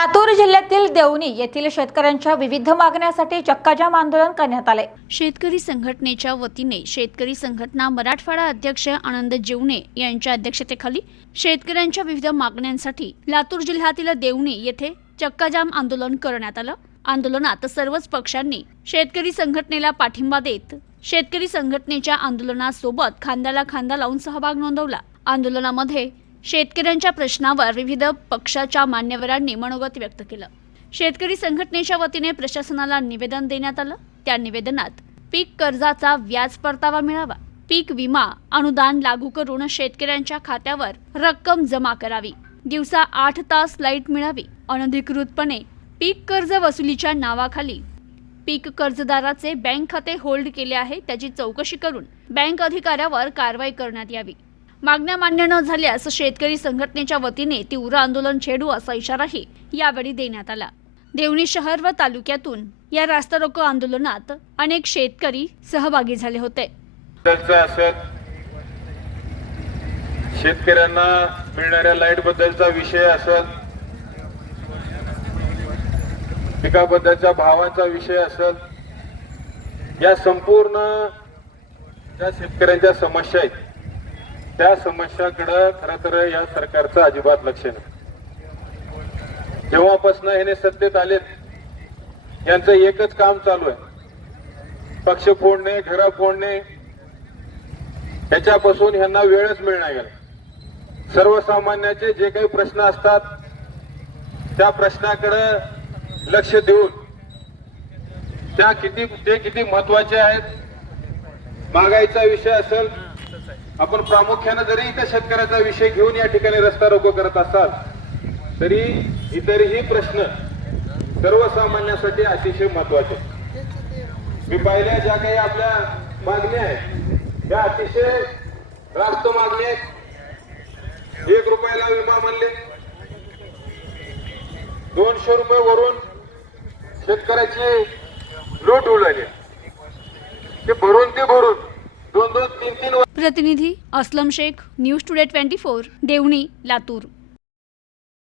लातूर जिल्ह्यातील देवणी येथील शेतकऱ्यांच्या विविध मागण्यासाठी चक्काजाम आंदोलन करण्यात आले. शेतकरी संघटनेच्या वतीने शेतकरी संघटना मराठवाडा अध्यक्ष आनंद जेवणे यांच्या अध्यक्षतेखाली शेतकऱ्यांच्या विविध मागण्यांसाठी लातूर जिल्ह्यातील देवणी येथे चक्काजाम आंदोलन करण्यात आलं. आंदोलनात सर्वच पक्षांनी शेतकरी संघटनेला पाठिंबा देत शेतकरी संघटनेच्या आंदोलनासोबत खांद्याला खांदा लावून सहभाग नोंदवला. आंदोलनामध्ये शेतकऱ्यांच्या प्रश्नावर विविध पक्षाच्या मान्यवरांनी मनोगत व्यक्त केलं. शेतकरी संघटनेच्या वतीने प्रशासनाला निवेदन देण्यात आलं. त्या निवेदनात पीक कर्जाचा व्याज परतावा मिळावा पीक विमा अनुदान लागू करून शेतकऱ्यांच्या खात्यावर रक्कम जमा करावी दिवसा आठ तास लाइट मिळावी अनधिकृतपणे पीक कर्ज वसुलीच्या नावाखाली पीक कर्जदाराचे बँक खाते होल्ड केले आहे त्याची चौकशी करून बँक अधिकाऱ्यावर कारवाई करण्यात यावी. मागण्या मान्य न झाल्यास शेतकरी संघटनेच्या वतीने तीव्र आंदोलन छेडू असा इशाराही यावेळी देण्यात आला. देवणी शहर व तालुक्यातून या रास्ता रोको आंदोलनात अनेक शेतकरी सहभागी झाले होते. शेतकऱ्यांना मिळणाऱ्या लाइट बद्दलचा विषय असत पिकाबद्दलच्या भावांचा विषय असेल या संपूर्ण ज्या शेतकऱ्यांच्या समस्या आहेत त्या समस्याकडं खर तर या सरकारचं अजिबात लक्ष नाही. जेव्हापासून ह्याने सत्तेत आलेत यांचं एकच काम चालू आहे. पक्ष फोडणे घरा फोडणे याच्यापासून ह्यांना वेळच मिळणार गेला सर्वसामान्याचे जे काही प्रश्न असतात त्या प्रश्नाकडे लक्ष देऊन त्या किती ते किती महत्त्वाचे आहेत महागाईचा विषय असेल आपण प्रामुख्याने जरी इथे शेतकऱ्याचा विषय घेऊन या ठिकाणी रस्ता रोको करत असाल तरी इतरही प्रश्न सर्वसामान्यासाठी अतिशय महत्त्वाचे मी पाहिल्या ज्या काही आपल्या मागण्या आहेत त्या अतिशय रास्त मागण्या आहेत. एक रुपयाला विमा म्हणले दोनशे रुपये वरून शेतकऱ्याची लूट उडाली. ते भरून ते भरून दोन दोन तीन तीन प्रतिनिधी Aslam Shaikh news today twenty four Devni Latur.